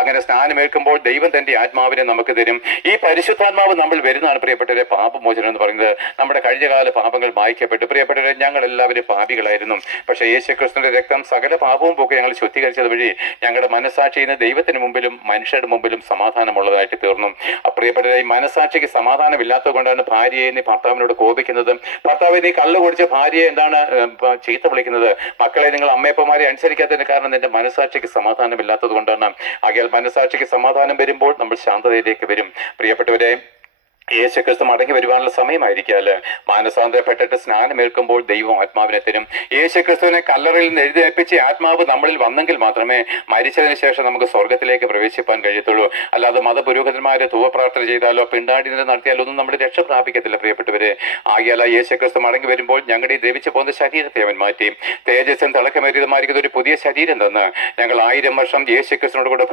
അങ്ങനെ സ്നാനമേൽക്കുമ്പോൾ ദൈവം തന്റെ ആത്മാവിനെ നമുക്ക് തരും. ഈ പരിശുദ്ധാത്മാവ് നമ്മൾ വരുന്നതാണ് പ്രിയപ്പെട്ടവരെ പാപമോചനം എന്ന് പറയുന്നത്. നമ്മുടെ കഴിഞ്ഞകാല പാപങ്ങൾ മായ്ക്കപ്പെട്ടു. പ്രിയപ്പെട്ടവരെ, ഞങ്ങൾ എല്ലാവരും പാപികളായിരുന്നു. പക്ഷേ യേശുക്രിസ്തുവിന്റെ രക്തം സകല പാപവും പോക്കി ഞങ്ങൾ ശുദ്ധീകരിച്ചത് വഴി ഞങ്ങളുടെ മനസാക്ഷിയിൽ നിന്ന് ദൈവത്തിന് മുമ്പിലും മനുഷ്യരുടെ മുമ്പിലും സമാധാനമുള്ളതായിട്ട് തീർന്നു. പ്രിയപ്പെട്ടവരെ, ഈ മനസാക്ഷിക്ക് സമാധാനമില്ലാത്തത് കൊണ്ടാണ് ഭാര്യയെ നീ ഭർത്താവിനോട് കോപിക്കുന്നത്, ഭർത്താവെ നീ കള്ളു കുടിച്ച് ഭാര്യയെ എന്താണ് ചീത്ത വിളിക്കുന്നത്, മക്കളെ നിങ്ങൾ അമ്മയപ്പന്മാരെ അനുസരിക്കാത്തതിന് കാരണം നിന്റെ മനസാക്ഷിക്ക് സമാധാനമില്ലാത്തത് കൊണ്ടാണ്. ആകയാൽ മനസാക്ഷിക്ക് സമാധാനം വരുമ്പോൾ നമ്മൾ ശാന്തതയിലേക്ക് വരും. പ്രിയപ്പെട്ടവരെ, യേശുക്രിസ്തു മടങ്ങി വരുവാനുള്ള സമയമായിരിക്കാല്. മാനസാന്തരപ്പെട്ടിട്ട് സ്നാനമേൽക്കുമ്പോൾ ദൈവം ആത്മാവിനെ തരും. യേശുക്രിസ്തുവിനെ കല്ലറയിൽ നിന്ന് എഴുന്നേൽപ്പിച്ച ആത്മാവ് നമ്മളിൽ വന്നെങ്കിൽ മാത്രമേ മരിച്ചതിന് ശേഷം നമുക്ക് സ്വർഗത്തിലേക്ക് പ്രവേശിപ്പാൻ കഴിയത്തുള്ളൂ. അല്ലാതെ മതപുരോഹിതന്മാരെ ധൂവപ്രാർത്ഥന ചെയ്താലോ പിണ്ടാടി നടത്തിയാലോ ഒന്നും നമ്മുടെ രക്ഷ പ്രാപിക്കത്തില്ല പ്രിയപ്പെട്ടവരെ. ആകയാൽ യേശുക്രിസ്തു മടങ്ങി വരുമ്പോൾ ഞങ്ങളുടെ ഈ ദ്രവിച്ചു പോകുന്ന ശരീരത്തെ അവൻ മാറ്റി തേജസ്സും തിളക്കമേറിയതുമായിരിക്കുന്ന ഒരു പുതിയ ശരീരം തന്ന് ഞങ്ങൾ 1000 വർഷം യേശുക്രിസ്തുവിനോട് കൂടെ